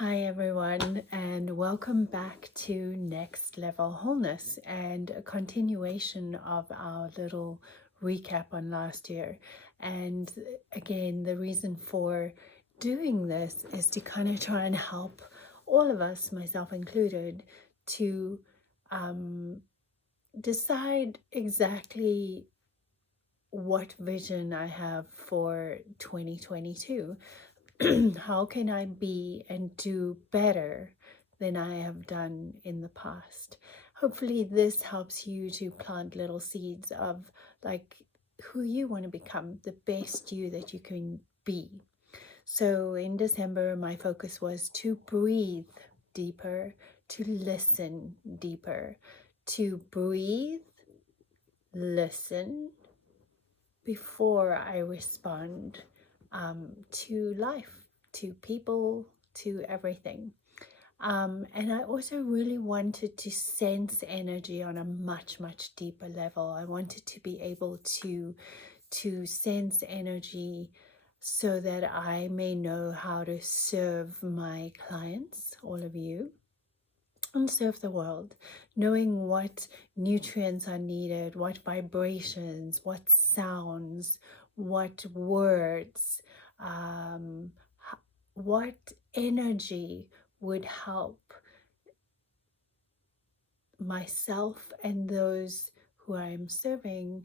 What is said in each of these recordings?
Hi everyone, and welcome back to Next Level Wholeness and a continuation of our little recap on last year. And again, the reason for doing this is to kind of try and help all of us, myself included, to decide exactly what vision I have for 2022. How can I be and do better than I have done in the past? Hopefully, this helps you to plant little seeds of like who you want to become, the best you that you can be. So in December, my focus was to breathe deeper, to listen deeper, to breathe, listen before I respond to life, to people, to everything. And I also really wanted to sense energy on a much deeper level. I wanted to be able to sense energy so that I may know how to serve my clients, all of you, and serve the world, knowing what nutrients are needed, what vibrations, what sounds, what words, what energy would help myself and those who I am serving,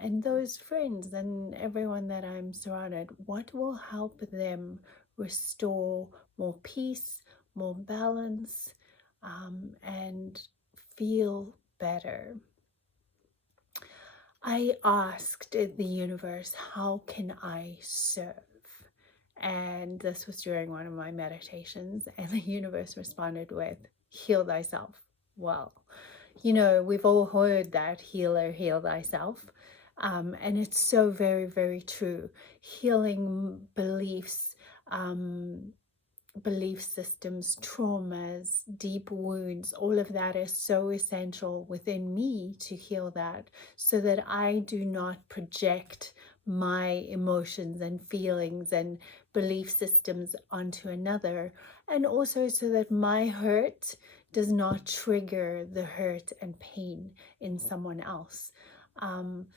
and those friends and everyone that I'm surrounded. What will help them restore more peace, more balance, and feel better? I asked the universe, how can I serve? And this was during one of my meditations, and the universe responded with, heal thyself. Well, we've all heard that healer, heal thyself. And it's so very true. Healing beliefs, belief systems, traumas, deep wounds, all of that is so essential within me to heal that, so that I do not project my emotions and feelings and belief systems onto another, and also so that my hurt does not trigger the hurt and pain in someone else.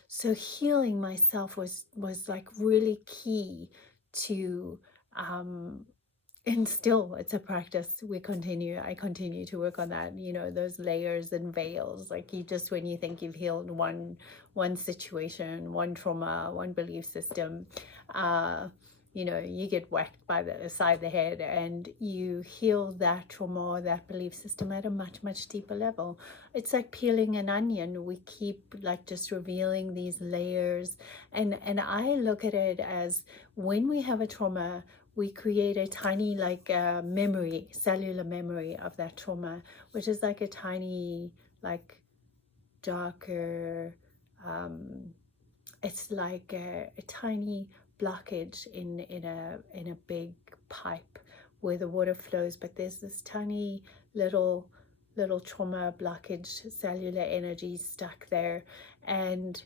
So healing myself was like really key to and still it's a practice. I continue to work on that, those layers and veils. Like, you just, when you think you've healed one situation, one trauma, one belief system, you get whacked by the side of the head, and you heal that trauma or that belief system at a much deeper level. It's like peeling an onion. We keep like just revealing these layers, and I look at it as, when we have a trauma, we create a tiny memory, cellular memory of that trauma, which is like a tiny, like, darker, it's like a tiny blockage in a big pipe where the water flows, but there's this tiny little trauma blockage, cellular energy stuck there. And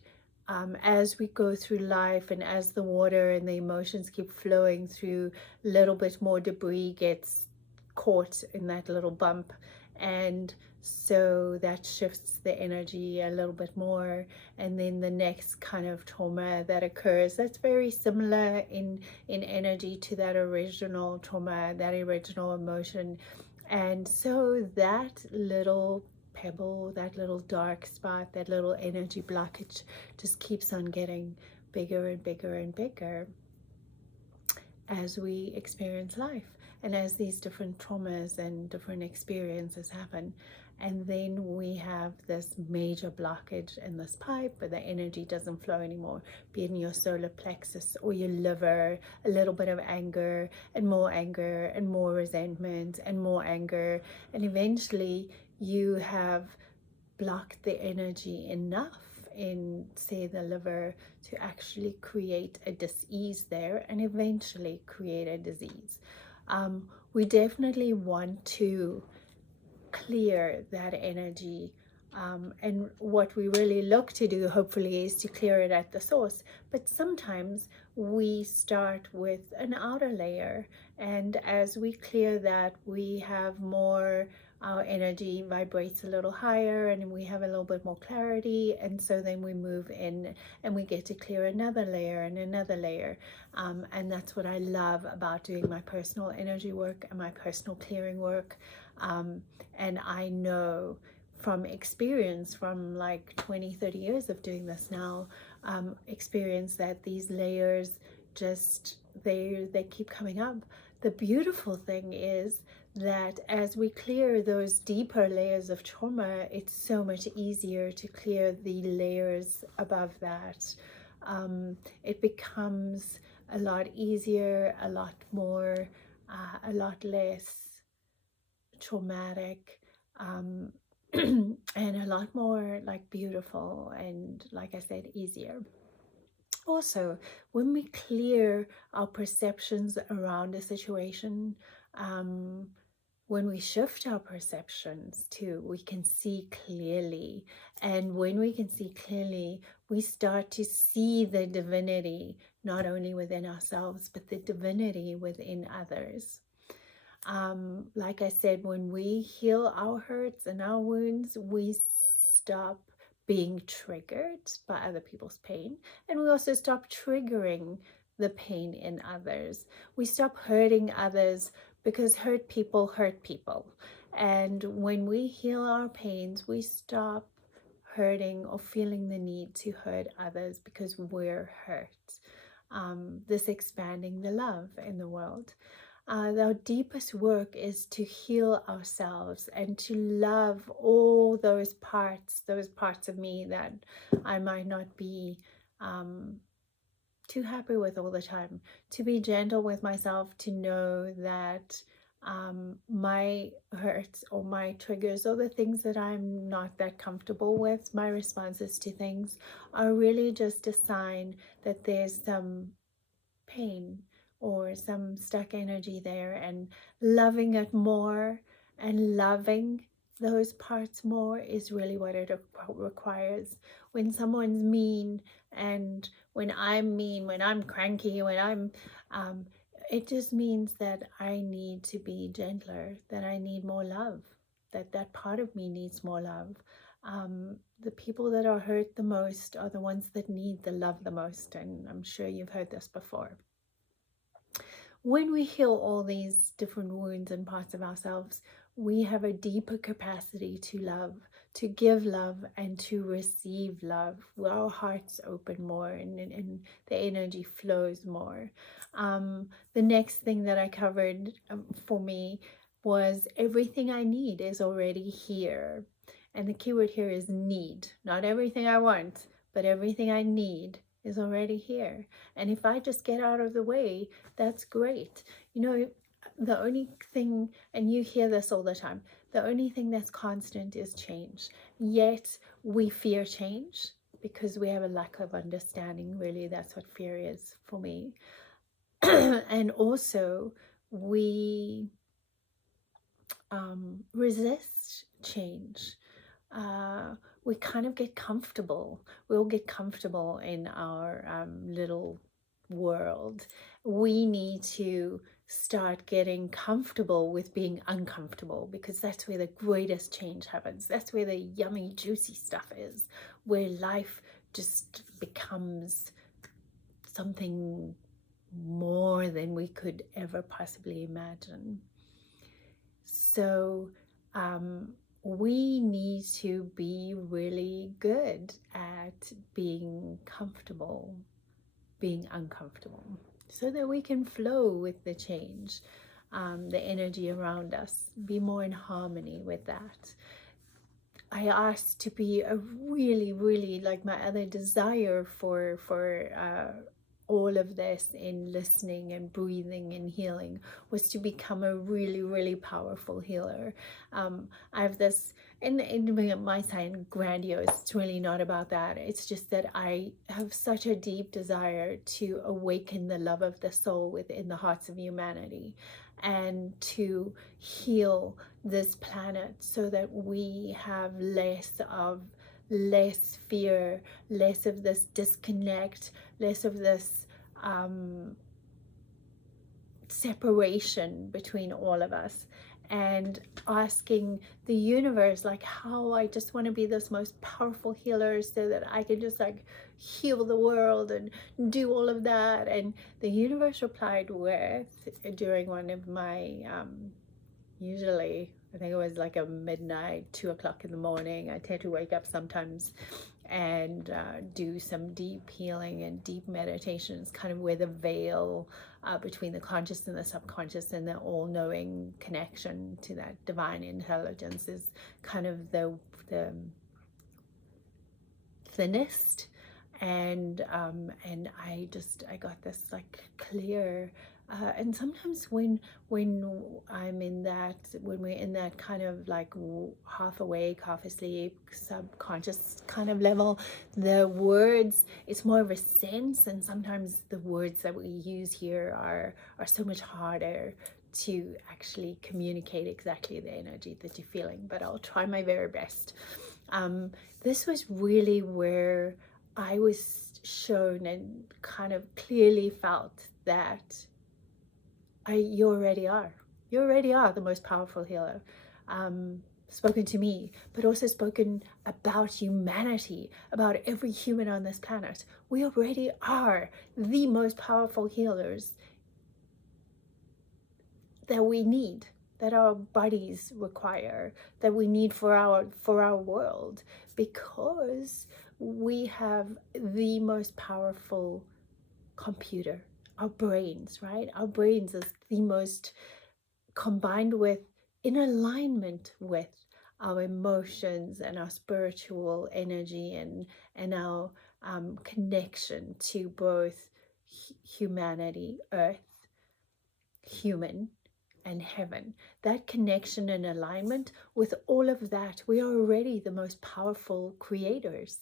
as we go through life, and as the water and the emotions keep flowing through, a little bit more debris gets caught in that little bump, and so that shifts the energy a little bit more. And then the next kind of trauma that occurs, that's very similar in energy to that original trauma, that original emotion. And so that little pebble, that little dark spot, that little energy blockage just keeps on getting bigger and bigger and bigger as we experience life, and as these different traumas and different experiences happen. And then we have this major blockage in this pipe where the energy doesn't flow anymore, be it in your solar plexus or your liver. A little bit of anger and more resentment and more anger, and eventually you have blocked the energy enough in, say, the liver, to actually create a disease there, and eventually create a disease. We definitely want to clear that energy, and what we really look to do, hopefully, is to clear it at the source. But sometimes we start with an outer layer, and as we clear that, we have more, our energy vibrates a little higher and we have a little bit more clarity, and so then we move in and we get to clear another layer and another layer. And that's what I love about doing my personal energy work and my personal clearing work. And I know from experience, from like 20-30 years of doing this now, experience that these layers just, they keep coming up. The beautiful thing is that as we clear those deeper layers of trauma, it's so much easier to clear the layers above that. It becomes a lot easier, a lot more, a lot less traumatic, and a lot more like beautiful and, like I said, easier. Also, when we clear our perceptions around a situation, when we shift our perceptions too, we can see clearly. And when we can see clearly, we start to see the divinity, not only within ourselves, but the divinity within others. Like I said, when we heal our hurts and our wounds, we stop being triggered by other people's pain, and we also stop triggering the pain in others. We stop hurting others, because hurt people hurt people. And when we heal our pains, we stop hurting or feeling the need to hurt others because we're hurt. This expanding the love in the world. Our deepest work is to heal ourselves and to love all those parts of me that I might not be too happy with all the time. To be gentle with myself, to know that my hurts or my triggers or the things that I'm not that comfortable with, my responses to things, are really just a sign that there's some pain or some stuck energy there, and loving it more and loving those parts more is really what it requires. When someone's mean, and when I'm mean, when I'm cranky, when I'm it just means that I need to be gentler, that I need more love, that that part of me needs more love. The people that are hurt the most are the ones that need the love the most, and I'm sure you've heard this before. When we heal all these different wounds and parts of ourselves, we have a deeper capacity to love, to give love, and to receive love. Our hearts open more, and the energy flows more. The next thing that I covered for me was everything I need is already here. And the keyword here is need. Not everything I want, but everything I need is already here. And if I just get out of the way, that's great. You know, the only thing, and you hear this all the time, the only thing that's constant is change. Yet we fear change because we have a lack of understanding. Really, that's what fear is for me. And also, we resist change. We kind of get comfortable. We all get comfortable in our little world. We need to start getting comfortable with being uncomfortable, because that's where the greatest change happens. That's where the yummy, juicy stuff is, where life just becomes something more than we could ever possibly imagine. So, we need to be really good at being comfortable, being uncomfortable, so that we can flow with the change, the energy around us, be more in harmony with that. I asked to be a really, really, like, my other desire for all of this in listening and breathing and healing was to become a really, really powerful healer. I have this, and my sign grandiose, it's really not about that. It's just that I have such a deep desire to awaken the love of the soul within the hearts of humanity, and to heal this planet so that we have less fear, less of this disconnect, less of this separation between all of us, and asking the universe, like, how I just want to be this most powerful healer so that I can just like heal the world and do all of that. And the universe replied with, during one of my usually I think it was like a midnight, 2 o'clock in the morning. I tend to wake up sometimes and do some deep healing and deep meditations, kind of where the veil between the conscious and the subconscious and the all-knowing connection to that divine intelligence is kind of the thinnest. And I got this like clear and sometimes when I'm in that, when we're in that kind of like half awake, half asleep, subconscious kind of level, the words, it's more of a sense, and sometimes the words that we use here are so much harder to actually communicate exactly the energy that you're feeling, but I'll try my very best. This was really where I was shown and kind of clearly felt that you already are. You already are the most powerful healer. Spoken to me, but also spoken about humanity, about every human on this planet. We already are the most powerful healers that we need, that our bodies require, that we need for our world, because we have the most powerful computer, our brains, right? Our brains is the most combined with, in alignment with our emotions and our spiritual energy and our connection to both humanity, earth, human, and heaven. That connection and alignment with all of that, we are already the most powerful creators.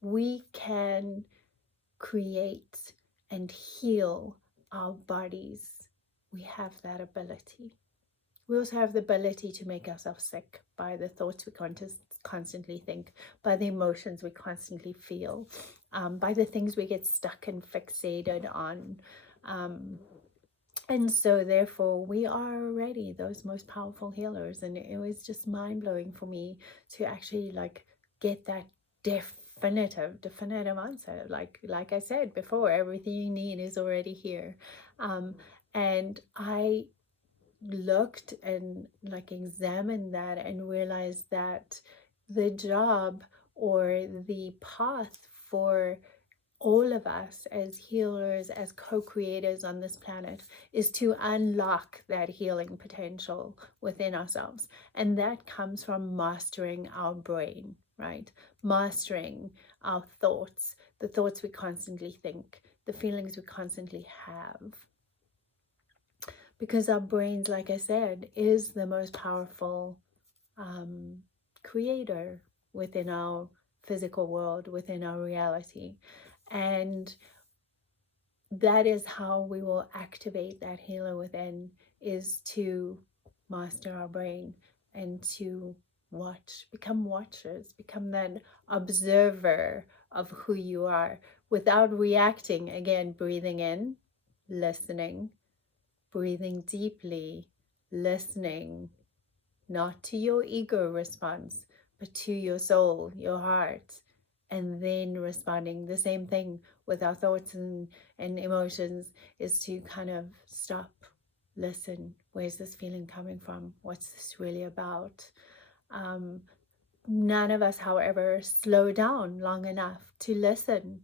We can create and heal our bodies. We have that ability. We also have the ability to make ourselves sick by the thoughts we constantly think, by the emotions we constantly feel, by the things we get stuck and fixated on. And so therefore we are already those most powerful healers. And it was just mind-blowing for me to actually like get that definitive answer. Like I said before, everything you need is already here. And I looked and like examined that and realized that the job or the path for all of us as healers, as co-creators on this planet, is to unlock that healing potential within ourselves. And that comes from mastering our brain, right? Mastering our thoughts, the thoughts we constantly think, the feelings we constantly have. Because our brains, like I said, is the most powerful creator within our physical world, within our reality. And that is how we will activate that healer within, is to master our brain and to watch, become watchers, become that observer of who you are without reacting. Again, breathing in, listening, breathing deeply, listening, not to your ego response, but to your soul, your heart, and then responding. The same thing with our thoughts and emotions, is to kind of stop, listen. Where's this feeling coming from? What's this really about? None of us, however, slow down long enough to listen.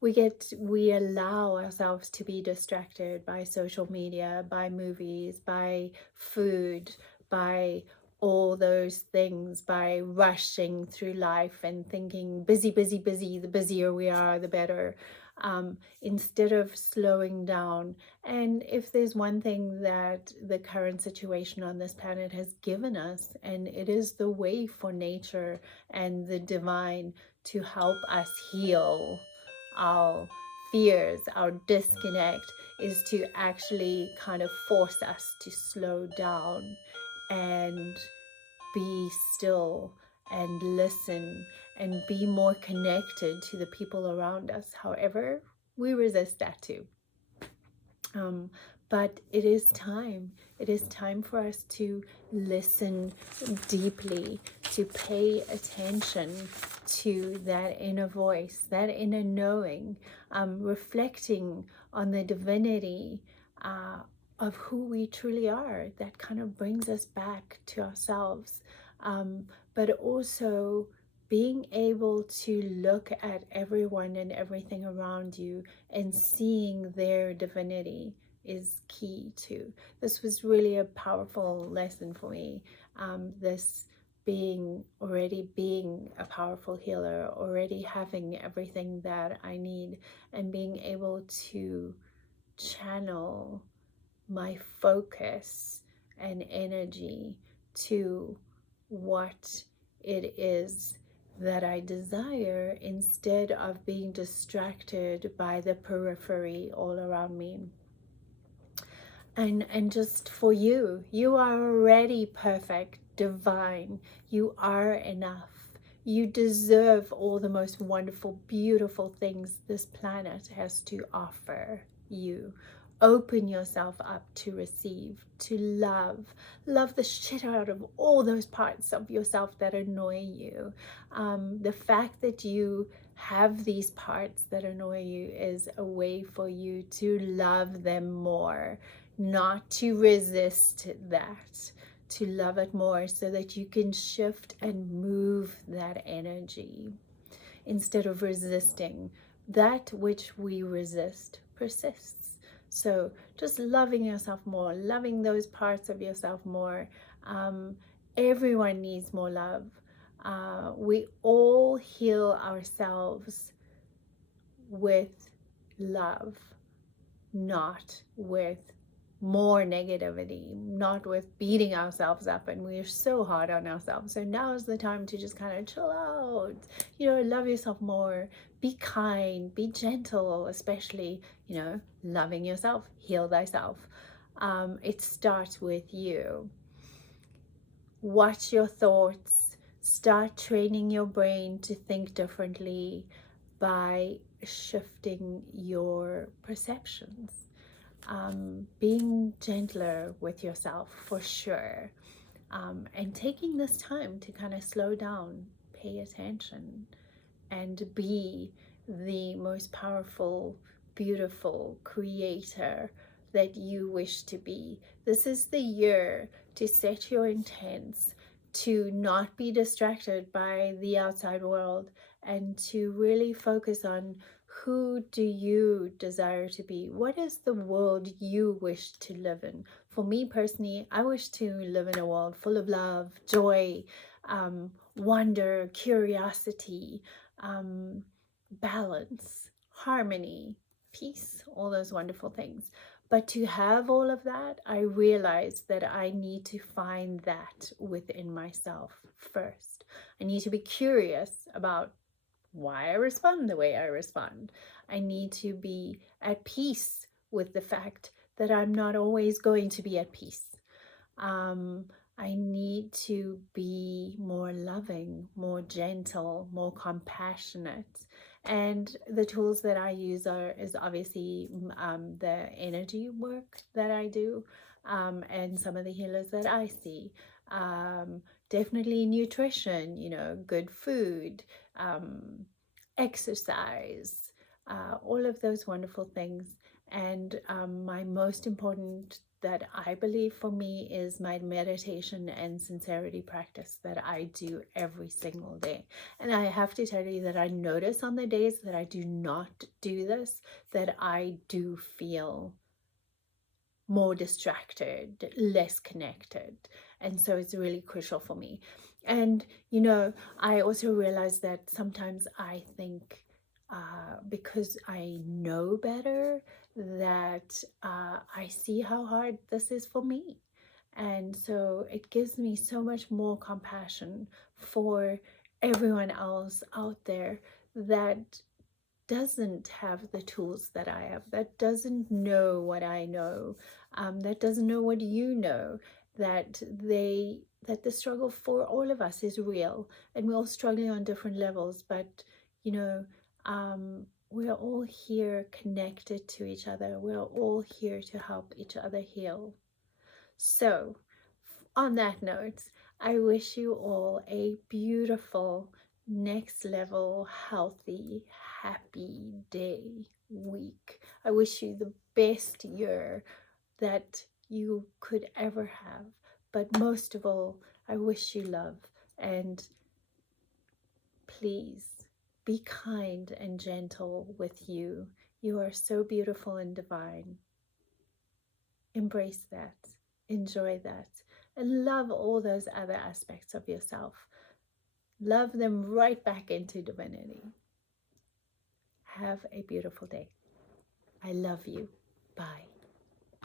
We allow ourselves to be distracted by social media, by movies, by food, by all those things, by rushing through life and thinking busy, busy, busy. The busier we are, the better. Instead of slowing down. And if there's one thing that the current situation on this planet has given us, and it is the way for nature and the divine to help us heal our fears, our disconnect, is to actually kind of force us to slow down and be still and listen and be more connected to the people around us. However, we resist that too. But it is time. It is time for us to listen deeply, to pay attention to that inner voice, that inner knowing, reflecting on the divinity of who we truly are. That kind of brings us back to ourselves, but also being able to look at everyone and everything around you and seeing their divinity is key too. This was really a powerful lesson for me. This already being a powerful healer, already having everything that I need, and being able to channel my focus and energy to what it is that I desire, instead of being distracted by the periphery all around me. And just for you, you are already perfect, divine. You are enough. You deserve all the most wonderful, beautiful things this planet has to offer you. Open yourself up to receive, to love. Love the shit out of all those parts of yourself that annoy you. The fact that you have these parts that annoy you is a way for you to love them more, not to resist that, to love it more, so that you can shift and move that energy instead of resisting. That which we resist persists. So just loving yourself more, loving those parts of yourself more. Everyone needs more love. We all heal ourselves with love, not with more negativity, not with beating ourselves up, and we're so hard on ourselves. So now is the time to just kind of chill out, love yourself more, be kind, be gentle, especially, loving yourself, heal thyself. It starts with you. Watch your thoughts, start training your brain to think differently by shifting your perceptions. Being gentler with yourself for sure, and taking this time to kind of slow down, pay attention, and be the most powerful, beautiful creator that you wish to be. This is the year to set your intents, to not be distracted by the outside world, and to really focus on who do you desire to be? What is the world you wish to live in? For me personally, I wish to live in a world full of love, joy, wonder, curiosity, balance, harmony, peace, all those wonderful things. But to have all of that, I realized that I need to find that within myself first. I need to be curious about why I respond the way I respond. I need to be at peace with the fact that I'm not always going to be at peace. I need to be more loving, more gentle, more compassionate. And the tools that I use is obviously the energy work that I do, and some of the healers that I see. Definitely nutrition, good food, exercise, all of those wonderful things. And my most important, that I believe for me, is my meditation and sincerity practice that I do every single day. And I have to tell you that I notice on the days that I do not do this, that I do feel more distracted, less connected. And so it's really crucial for me. And, I also realize that sometimes I think, because I know better, that I see how hard this is for me. And so it gives me so much more compassion for everyone else out there that doesn't have the tools that I have, that doesn't know what I know, that doesn't know what you know, that the struggle for all of us is real, and we're all struggling on different levels. But we're all here connected to each other. We're all here to help each other heal. So, on that note, I wish you all a beautiful, next level, healthy, happy day, week. I wish you the best year that you could ever have. But most of all, I wish you love, and please be kind and gentle with you. You are so beautiful and divine. Embrace that, enjoy that, and love all those other aspects of yourself. Love them right back into divinity. Have a beautiful day. I love you. Bye.